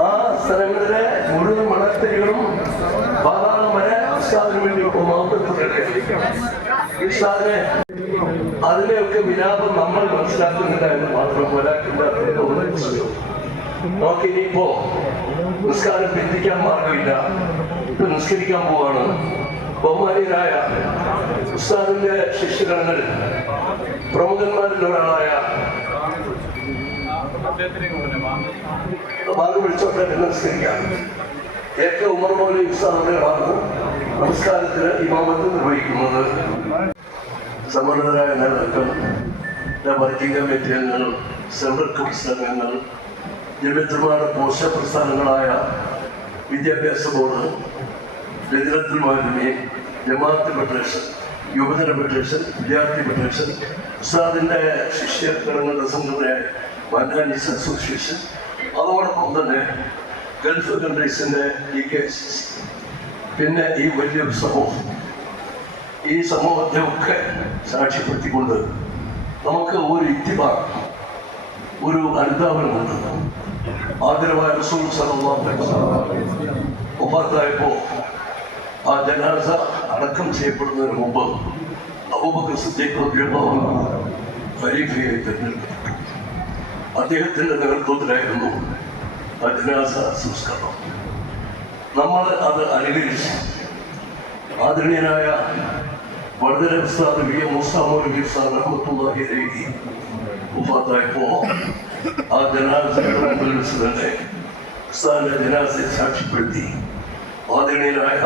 ആ സ്ഥലങ്ങളിലെ മുഴുവൻ മണത്തരികളും പാതാളം വരെ ഉസ്താദിന് വേണ്ടി അതിനെയൊക്കെ വിലാപം നമ്മൾ മനസ്സിലാക്കുന്നില്ല എന്ന് മാത്രം നമുക്കിനിയിപ്പോ നിസ്കാരം പിന്തിക്കാൻ മാർഗമില്ല. ഇപ്പൊ നിസ്കരിക്കാൻ പോവാണ്. ബഹുമാനീയരായ ഉസ്താദിന്റെ ശിഷ്യഗണങ്ങളിൽ പ്രമുഖന്മാരിൽ ഒരാളായ ബാങ്ക് വിളിച്ചോട്ടെ നമസ്കരിക്കാം. ഏറ്റവും ഉമർ മൗലവി ഉസ്താദുകളാണ് നമസ്കാരത്തിന് ഇമാമത്ത് നിർവഹിക്കുന്നത്. സമ്മർദ്ദരായ നേതാക്കൾ, വർക്കിംഗ് കമ്മിറ്റി അംഗങ്ങൾ, സെൻട്രൽ കൗൺസിൽ അംഗങ്ങൾ, ജമിയത്തുൽമാരുടെ പോഷക പ്രസ്ഥാനങ്ങളായ വിദ്യാഭ്യാസ ബോർഡ്, ലജനത്തുൽ മാലിമീൻ, ജമാഅത്ത് ഫെഡറേഷൻ, യുവജന ഫെഡറേഷൻ, വിദ്യാർത്ഥി ഫെഡറേഷൻ, ഉസ്താദിന്റെ ശിഷ്യഗണങ്ങളുടെ സംഘടനയായ മൻഹാനീസ് അസോസിയേഷൻ, അതോടൊപ്പം തന്നെ ഗൾഫ് കൺട്രീസിന്റെ പിന്നെ ഈ വലിയൊരു സമൂഹം, ഈ സമൂഹത്തെ ഒക്കെ സാക്ഷ്യപ്പെടുത്തിക്കൊണ്ട് നമുക്ക് ഒരു ഇത്തിബാർ, ഒരു അനുധാവനമുണ്ട്. ആദരവായ റസൂൽ സല്ലല്ലാഹു അലൈഹി വസല്ലം വഫാത്തായപ്പോൾ ആ ജനാസ അടക്കം ചെയ്യപ്പെടുന്നതിന് മുമ്പ് അബൂബക്കർ സിദ്ദീഖ് റളിയല്ലാഹു അൻഹു ഖലീഫയെ തിരഞ്ഞെടുക്കപ്പെട്ടു. അദ്ദേഹത്തിന്റെ നേതൃത്വത്തിലായിരുന്നു ആ ജനാസ സംസ്കരണം. നമ്മൾ അത് അനുകരിച്ച് ആദരണീയനായ വടകര ഉസ്താദ് വി എം മൂസ മൗലവി ഉസ്താദ് റഹ്മത്തുള്ളാഹി അലൈഹി വഫാത്തായപ്പോൾ ആ ജനാസയുടെ മുമ്പിൽ വെച്ച് തന്നെ ഉസ്താദിന്റെ ജനാസയെ സാക്ഷ്യപ്പെടുത്തി ആദരണീയനായ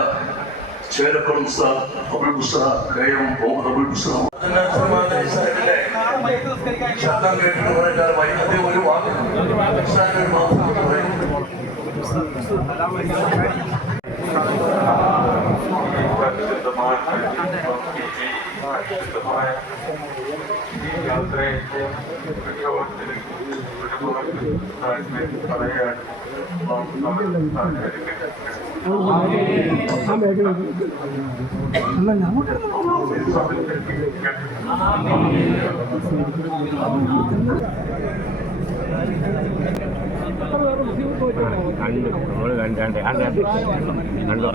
ചേരക്കുളം ഉസ്താദ് അബുൽ ബുസ്റ കെ.എം. മുഹമ്മദ് അബുൽ ബുസ്റ ശബ്ദം കേട്ടിട്ട് പറയാൻ അദ്ദേഹം ഒരു വാക്ക് കണ്ടു നമ്മൾ കണ്ടോ